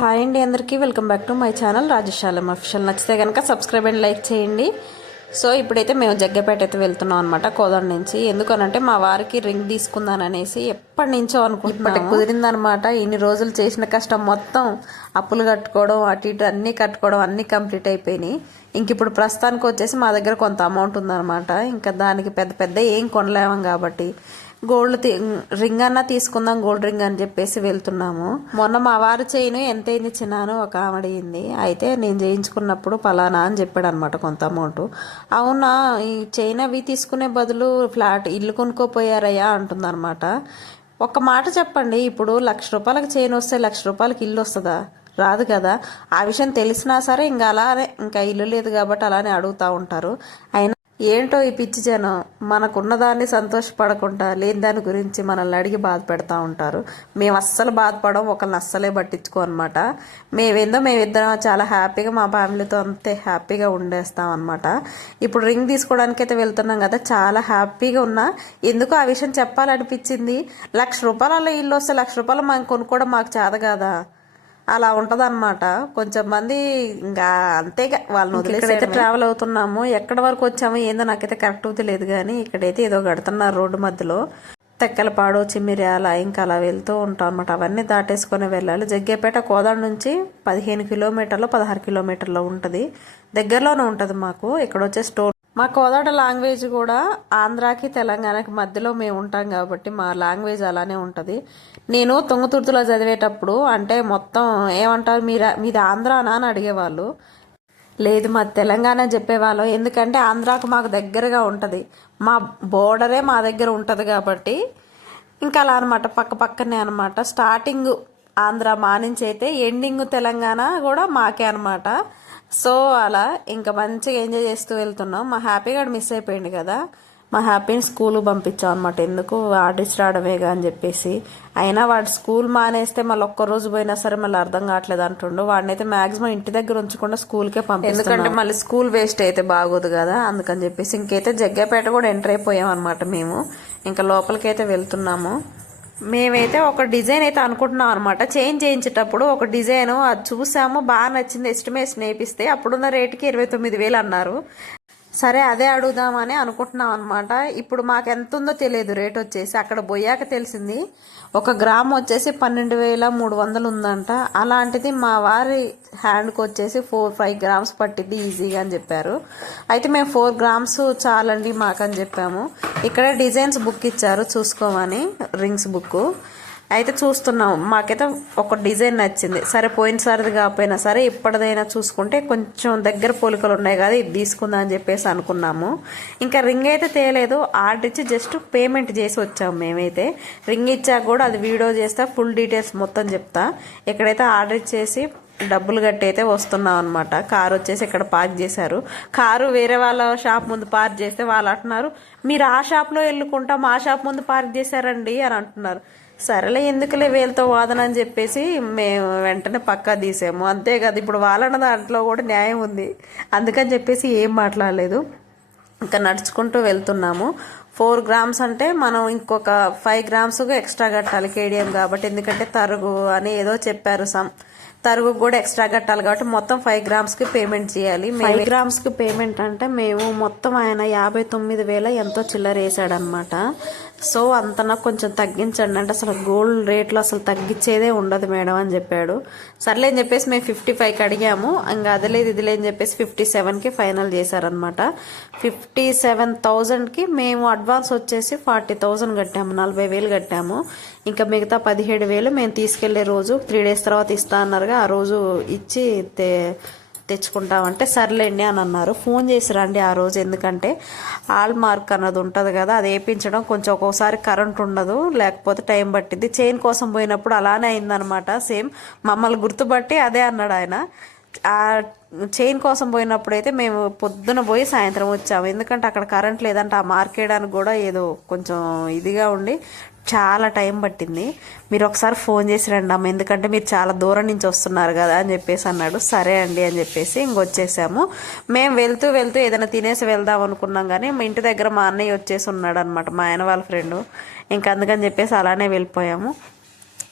Hi అండి అందరికీ. Welcome back to my channel Rajashalam official. నచ్చితే కనుక సబ్స్క్రైబ్ అండ్ లైక్ చేయండి. సో ఇప్పుడైతే మేము జగ్గపేట అయితే వెళ్తున్నాం అనమాట కోదాడ నుంచి. ఎందుకనంటే మా వారికి రింగ్ తీసుకుందాని అనేసి ఎప్పటి నుంచో అనుకుంటున్నాం. కుదిరిందనమాట ఇన్ని రోజులు చేసిన కష్టం మొత్తం అప్పులు కట్టుకోవడం అటు ఇటు అన్నీ కట్టుకోవడం అన్నీ కంప్లీట్ అయిపోయినాయి. ఇంక ఇప్పుడు ప్రస్తుతానికి వచ్చేసి మా దగ్గర కొంత అమౌంట్ ఉందన్నమాట. ఇంకా దానికి పెద్ద పెద్ద ఏం కొనలేము కాబట్టి. గోల్డ్ తీ- రింగ్ అన్నా తీసుకుందాం గోల్డ్ రింగ్ అని చెప్పేసి వెళ్తున్నాము. మొన్న మా వారు చేయను ఎంత అయింది చిన్నాను ఒక ఆమడింది అయితే నేను చేయించుకున్నప్పుడు పలానా అని చెప్పాడు అనమాట కొంత అమౌంట్ అవునా ఈ చైన్ అవి తీసుకునే బదులు ఫ్లాట్ ఇల్లు కొనుక్కోపోయారయ్యా అంటుందన్నమాట. ఒక మాట చెప్పండి ఇప్పుడు లక్ష రూపాయలకు చైన్ వస్తే లక్ష రూపాయలకి ఇల్లు వస్తుందా? రాదు కదా. ఆ విషయం తెలిసినా సరే ఇంకా అలానే ఇంకా ఇల్లు లేదు కాబట్టి అలానే అడుగుతూ ఉంటారు. అయినా ఏంటో ఈ పిచ్చి జనం? మనకున్న దాన్ని సంతోషపడకుండా లేని దాని గురించి మనల్ని అడిగి బాధ పెడతా ఉంటారు. మేము అస్సలు బాధపడం ఒకరిని అస్సలే పట్టించుకో అనమాట మేమేందో మేమిద్దరం చాలా హ్యాపీగా మా ఫ్యామిలీతో అంతే హ్యాపీగా ఉండేస్తాం అనమాట ఇప్పుడు రింగ్ తీసుకోవడానికి అయితే వెళ్తున్నాం కదా చాలా హ్యాపీగా ఉన్నా ఎందుకు ఆ విషయం చెప్పాలనిపించింది. లక్ష రూపాయల ఇల్లు వస్తే లక్ష రూపాయలు మనం కొనుక్కోవడం మాకు చేత కదా? అలా ఉంటది అనమాట కొంచెం మంది ఇంకా అంతేగా వాళ్ళని వదిలేసి ఇక్కడైతే ట్రావెల్ అవుతున్నాము ఎక్కడ వరకు వచ్చామో ఏందో నాకైతే కరెక్ట్ తెలియదు కానీ ఇక్కడైతే ఏదో కడుతున్నారు రోడ్డు మధ్యలో. తెక్కలపాడు చిమ్మిర్యాల ఇంకా అలా వెళ్తూ ఉంటాం అనమాట అవన్నీ దాటేసుకొని వెళ్ళాలి. జగ్గేపేట కోదాడ నుంచి పదిహేను కిలోమీటర్లు పదహారు కిలోమీటర్లు ఉంటుంది. దగ్గరలోనే ఉంటుంది మాకు. ఇక్కడ వచ్చే స్టోర్ మా కోదాడ లాంగ్వేజ్ కూడా ఆంధ్రాకి తెలంగాణకి మధ్యలో మేము ఉంటాం కాబట్టి మా లాంగ్వేజ్ అలానే ఉంటుంది. నేను తుంగతుర్తిలో చదివేటప్పుడు అంటే మొత్తం ఏమంటారు మీరు మీది ఆంధ్రానా అని అడిగేవాళ్ళు. లేదు మా తెలంగాణ చెప్పేవాళ్ళం. ఎందుకంటే ఆంధ్రాకు మాకు దగ్గరగా ఉంటుంది. మా బోర్డరే మా దగ్గర ఉంటుంది కాబట్టి ఇంకా అలా అనమాట పక్క పక్కనే అనమాట స్టార్టింగ్ ఆంధ్ర మా నుంచి అయితే ఎండింగ్ తెలంగాణ కూడా మాకే అనమాట సో అలా ఇంకా మంచిగా ఎంజాయ్ చేస్తూ వెళ్తున్నాం. మా హ్యాపీగా మిస్ అయిపోయింది కదా. మా హ్యాపీని స్కూల్ పంపించాం అనమాట ఎందుకు ఆర్టిస్ట్ రావడమేగా అని చెప్పేసి. అయినా వాడు స్కూల్ మానేస్తే మళ్ళీ ఒక్క రోజు పోయినా సరే మళ్ళీ అర్థం కావట్లేదు అంటుండు. వాడినైతే మాక్సిమం ఇంటి దగ్గర ఉంచకుండా స్కూల్కే పంపిస్తాం ఎందుకంటే మళ్ళీ స్కూల్ వేస్ట్ అయితే బాగోదు కదా. అందుకని చెప్పేసి ఇంకైతే జగ్గపేట కూడా ఎంటర్ అయిపోయాం అనమాట మేము. ఇంకా లోపలికైతే వెళ్తున్నాము. మేమైతే ఒక డిజైన్ అయితే అనుకుంటున్నాం అనమాట చేంజ్ చేయించేటప్పుడు ఒక డిజైన్ అది చూసాము బాగా నచ్చింది ఎస్టిమేషన్ వేపిస్తే అప్పుడున్న రేటుకి ఇరవై తొమ్మిది వేలు అన్నారు. సరే అదే అడుగుదామని అనుకుంటున్నాం అనమాట ఇప్పుడు మాకు ఎంత ఉందో తెలియదు రేట్ వచ్చేసి. అక్కడ పోయాక తెలిసింది. ఒక గ్రామ్ వచ్చేసి పన్నెండు వేల మూడు వందలు ఉందంట. అలాంటిది మా వారి హ్యాండ్కి వచ్చేసి ఫోర్ ఫైవ్ గ్రామ్స్ పట్టిద్ది ఈజీగా అని చెప్పారు. అయితే మేము ఫోర్ గ్రామ్స్ చాలండి మాకని చెప్పాము. ఇక్కడ డిజైన్స్ బుక్ ఇచ్చారు చూసుకోమని రింగ్స్ బుక్ అయితే చూస్తున్నాం. మాకైతే ఒక డిజైన్ నచ్చింది. సరే పోయినసారిది కాకపోయినా సరే ఇప్పటిదైనా చూసుకుంటే కొంచెం దగ్గర పోలికలు ఉన్నాయి కదా ఇది తీసుకుందాం అని చెప్పేసి అనుకున్నాము. ఇంకా రింగ్ అయితే తేలేదు. ఆర్డర్ ఇచ్చి జస్ట్ పేమెంట్ చేసి వచ్చాము మేమైతే. రింగ్ ఇచ్చాక కూడా అది వీడియో చేస్తా ఫుల్ డీటెయిల్స్ మొత్తం చెప్తా. ఎక్కడైతే ఆర్డర్ ఇచ్చేసి డబ్బులు కట్టి అయితే వస్తున్నాం అనమాట కారు వచ్చేసి ఇక్కడ పార్క్ చేశారు. కారు వేరే వాళ్ళ షాప్ ముందు పార్క్ చేస్తే వాళ్ళు అంటున్నారు మీరు ఆ షాప్లో వెళ్ళుకుంటాం మా షాప్ ముందు పార్క్ చేశారండి అని అంటున్నారు. సరేలే ఎందుకులే వీళ్ళతో వాదన అని చెప్పేసి మేము వెంటనే పక్కా తీసాము. అంతే కదా ఇప్పుడు వాళ్ళన్న దాంట్లో కూడా న్యాయం ఉంది. అందుకని చెప్పేసి ఏం మాట్లాడలేదు. ఇంకా నడుచుకుంటూ వెళ్తున్నాము. ఫోర్ గ్రామ్స్ అంటే మనం ఇంకొక ఫైవ్ గ్రామ్స్ ఎక్స్ట్రా కట్టాలి కేడిఎం కాబట్టి. ఎందుకంటే తరుగు అని ఏదో చెప్పారు సమ్ తరుగు కూడా ఎక్స్ట్రా కట్టాలి కాబట్టి మొత్తం ఫైవ్ గ్రామ్స్కి పేమెంట్ చేయాలి. ఫైవ్ గ్రామ్స్కి పేమెంట్ అంటే మేము మొత్తం ఆయన యాభై తొమ్మిది వేల ఎంతో చిల్లర వేసాడనమాట సో అంత నాకు కొంచెం తగ్గించండి. అంటే అసలు గోల్డ్ రేట్లు అసలు తగ్గించేదే ఉండదు మేడం అని చెప్పాడు. సర్లే అని చెప్పేసి మేము ఫిఫ్టీ ఫైవ్కి అడిగాము. ఇంకా అది లేదు ఇది లేని చెప్పేసి ఫిఫ్టీ సెవెన్కి ఫైనల్ చేశారనమాట ఫిఫ్టీ సెవెన్ థౌజండ్కి మేము అడ్వాన్స్ వచ్చేసి ఫార్టీ థౌజండ్ కట్టాము నలభై వేలు కట్టాము. ఇంకా మిగతా పదిహేడు వేలు మేము తీసుకెళ్ళే రోజు త్రీ డేస్ తర్వాత ఇస్తా అన్నారుగా ఆ రోజు ఇచ్చి తే తెచ్చుకుంటామంటే సర్లేండి అని అన్నారు. ఫోన్ చేసి రండి ఆ రోజు ఎందుకంటే ఆల్ మార్క్ అన్నది ఉంటుంది కదా అది వేయించడం కొంచెం ఒక్కోసారి కరెంట్ ఉండదు లేకపోతే టైం పట్టింది చైన్ కోసం పోయినప్పుడు అలానే అయిందనమాట సేమ్ మమ్మల్ని గుర్తుపట్టి అదే అన్నాడు ఆయన. ఆ చైన్ కోసం పోయినప్పుడు అయితే మేము పొద్దున పోయి సాయంత్రం వచ్చాము. ఎందుకంటే అక్కడ కరెంట్ లేదంటే ఆ మార్కేయడానికి కూడా ఏదో కొంచెం ఇదిగా ఉండి చాలా టైం పట్టింది. మీరు ఒకసారి ఫోన్ చేసి రండి అమ్మ ఎందుకంటే మీరు చాలా దూరం నుంచి వస్తున్నారు కదా అని చెప్పేసి అన్నాడు. సరే అండి అని చెప్పేసి ఇంకొచ్చేసాము మేము వెళ్తూ వెళ్తూ ఏదైనా తినేసి వెళ్దాం అనుకున్నాం కానీ మా ఇంటి దగ్గర మా అన్నయ్య వచ్చేసి ఉన్నాడు అనమాట మా ఆయన వాళ్ళ ఫ్రెండ్ ఇంకా అందుకని చెప్పేసి అలానే వెళ్ళిపోయాము.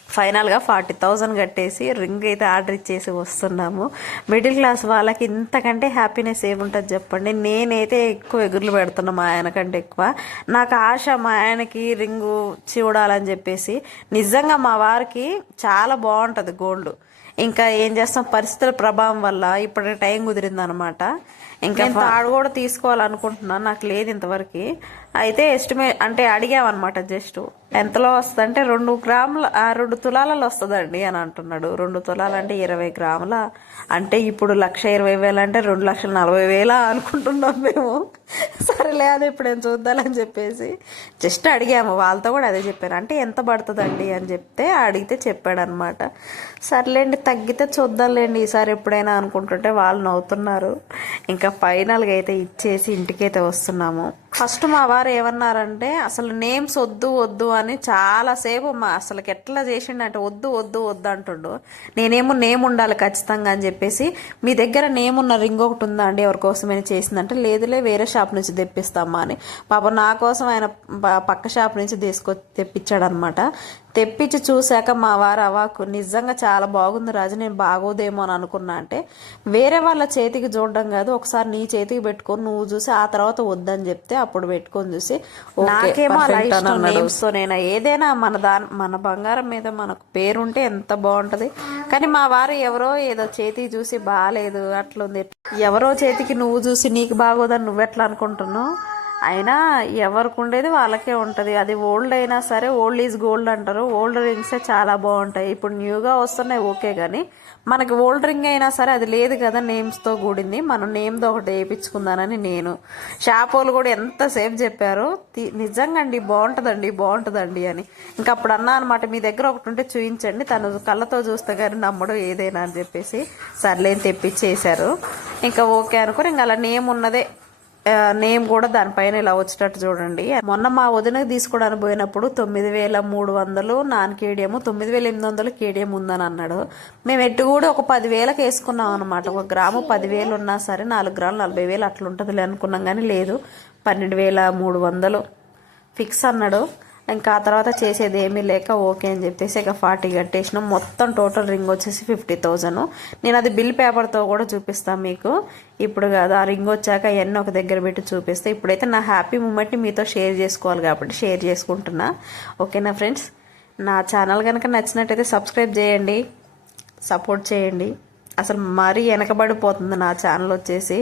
ఫైనల్గా ఫార్టీ థౌజండ్ కట్టేసి రింగ్ అయితే ఆర్డర్ ఇచ్చేసి వస్తున్నాము. మిడిల్ క్లాస్ వాళ్ళకి ఇంతకంటే హ్యాపీనెస్ ఏముంటుంది చెప్పండి. నేనైతే ఎక్కువ ఎగురులు పెడుతున్నా మా ఆయన కంటే ఎక్కువ. నాకు ఆశ మా ఆయనకి రింగు చూడాలని చెప్పేసి. నిజంగా మా వారికి చాలా బాగుంటుంది గోల్డ్. ఇంకా ఏం చేస్తాం? పరిస్థితుల ప్రభావం వల్ల ఇప్పుడు టైం కుదిరిందనమాట. ఇంకా తాడు కూడా తీసుకోవాలనుకుంటున్నాను నాకు లేదు ఇంతవరకు. అయితే ఎస్టిమేట్ అంటే అడిగామన్నమాట జస్ట్. ఎంతలో వస్తుంది అంటే రెండు గ్రాముల ఆ, రెండు తులాలలో వస్తుందండి అని అంటున్నాడు. రెండు తులాలు అంటే ఇరవై గ్రాముల అంటే ఇప్పుడు లక్ష ఇరవై వేలు అంటే రెండు లక్షల నలభై వేల అనుకుంటున్నాం మేము. సరేలే అది ఇప్పుడు నేను చూద్దామని చెప్పేసి జస్ట్ అడిగాము. వాళ్ళతో కూడా అదే చెప్పాను అంటే ఎంత పడుతుందండి అని చెప్తే అడిగితే చెప్పాడు అనమాట సర్లేండి తగ్గితే చూద్దాంలేండి ఈసారి ఎప్పుడైనా అనుకుంటుంటే వాళ్ళు నవ్వుతున్నారు. ఇంకా ఫైనల్గా అయితే ఇచ్చేసి ఇంటికైతే వస్తున్నాము. ఫస్ట్ మా వారు ఏమన్నారంటే అసలు నేమ్స్ వద్దు వద్దు అని చాలాసేపు మా అసలు ఎట్లా చేసిండంటే వద్దు వద్దు వద్దు అంటుండు. నేనేమో నేమ్ ఉండాలి ఖచ్చితంగా అని చెప్పేసి మీ దగ్గర నేమ్ ఉన్న రింగ్ ఒకటి ఉందా అండి ఎవరికోసమైనా చేసిందంటే లేదులే వేరే షాప్ నుంచి తెప్పిస్తామా అని. పాప నా కోసం ఆయన పక్క షాప్ నుంచి తీసుకొచ్చి తెప్పించాడనమాట. తెప్పించి చూశాక మా వారు అవాకు నిజంగా చాలా బాగుంది రాజు నేను బాగోదేమో అని అనుకున్నా అంటే వేరే వాళ్ళ చేతికి చూడడం కాదు ఒకసారి నీ చేతికి పెట్టుకొని నువ్వు చూసి ఆ తర్వాత వద్దని చెప్తే అప్పుడు పెట్టుకొని చూసి నాకేమో అలా ఇష్టం తో నేను ఏదైనా మన దాని మన బంగారం మీద మనకు పేరుంటే ఎంత బాగుంటది. కానీ మా వారు ఎవరో ఏదో చేతికి చూసి బాగాలేదు అట్లుంది. ఎవరో చేతికి నువ్వు చూసి నీకు బాగోదని నువ్వెట్లా అనుకుంటున్నావు? అయినా ఎవరికి ఉండేది వాళ్ళకే ఉంటుంది. అది ఓల్డ్ అయినా సరే ఓల్డ్ ఈజ్ గోల్డ్ అంటారు. ఓల్డ్ రింగ్సే చాలా బాగుంటాయి. ఇప్పుడు న్యూగా వస్తున్నాయి ఓకే కానీ మనకి ఓల్డ్ రింగ్ అయినా సరే అది లేదు కదా నేమ్స్తో కూడింది. మనం నేమ్తో ఒకటి వేయించుకుందానని నేను. షాప్ వాళ్ళు కూడా ఎంతసేపు చెప్పారు. తి- నిజంగా అండి బాగుంటుందండి బాగుంటుందండి అని. ఇంకా అప్పుడు అన్నా అనమాట మీ దగ్గర ఒకటి ఉంటే చూపించండి తను కళ్ళతో చూస్తే కానీ నమ్మడం ఏదైనా అని చెప్పేసి సర్లేని తెప్పించేశారు. ఇంకా ఓకే అనుకుని ఇంకా అలా నేమ్ ఉన్నదే నేమ్ కూడా దానిపైన ఇలా వచ్చేటట్టు చూడండి. మొన్న మా వదిన తీసుకోవడానికి పోయినప్పుడు తొమ్మిది వేల మూడు వందలు నాన్ కేడియం తొమ్మిది వేల ఎనిమిది వందలు కేడియం ఉందని అన్నాడు. మేము ఎట్టు కూడా ఒక పదివేలకు వేసుకున్నాం అనమాట ఒక గ్రాము పదివేలు ఉన్నా సరే నాలుగు గ్రాములు నలభై వేలు అట్లా ఉంటుంది అనుకున్నాం కానీ లేదు. పన్నెండు వేల మూడు వందలు. ఫిక్స్ అన్నాడు. ఇంకా ఆ తర్వాత చేసేది ఏమీ లేక ఓకే అని చెప్పేసి ఇక ఫార్టీ కట్టేసినాం. మొత్తం టోటల్ రింగ్ వచ్చేసి ఫిఫ్టీ థౌజండ్. నేను అది బిల్ పేపర్తో కూడా చూపిస్తాను మీకు. ఇప్పుడు కాదు ఆ రింగ్ వచ్చాక అవన్నీ ఒక దగ్గర పెట్టి చూపిస్తే. ఇప్పుడైతే నా హ్యాపీ మూమెంట్ని మీతో షేర్ చేసుకోవాలి కాబట్టి షేర్ చేసుకుంటున్నా. ఓకేనా ఫ్రెండ్స్? నా ఛానల్ కనుక నచ్చినట్టయితే సబ్స్క్రైబ్ చేయండి. సపోర్ట్ చేయండి. అసలు మరీ వెనకబడిపోతుంది నా ఛానల్ వచ్చేసి.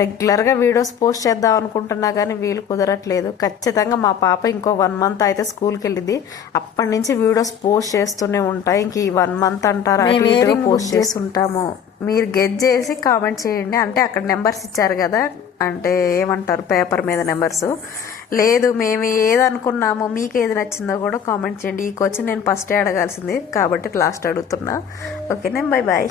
రెగ్యులర్గా వీడియోస్ పోస్ట్ చేద్దాం అనుకుంటున్నా కానీ వీలు కుదరట్లేదు. ఖచ్చితంగా మా పాప ఇంకో వన్ మంత్ అయితే స్కూల్కి వెళ్ళింది అప్పటి నుంచి వీడియోస్ పోస్ట్ చేస్తూనే ఉంటాయి ఇంక ఈ వన్ మంత్ అంటారా పోస్ట్ చేస్తుంటాము మీరు గెట్ చేసి కామెంట్ చేయండి. అంటే అక్కడ నెంబర్స్ ఇచ్చారు కదా. అంటే ఏమంటారు పేపర్ మీద నెంబర్స్ లేదు మేము ఏది అనుకున్నామో మీకు ఏది నచ్చిందో కూడా కామెంట్ చేయండి. ఈ క్వశ్చన్ నేను ఫస్టే అడగాల్సింది. కాబట్టి లాస్ట్ అడుగుతున్నా. ఓకేనా బాయ్ బాయ్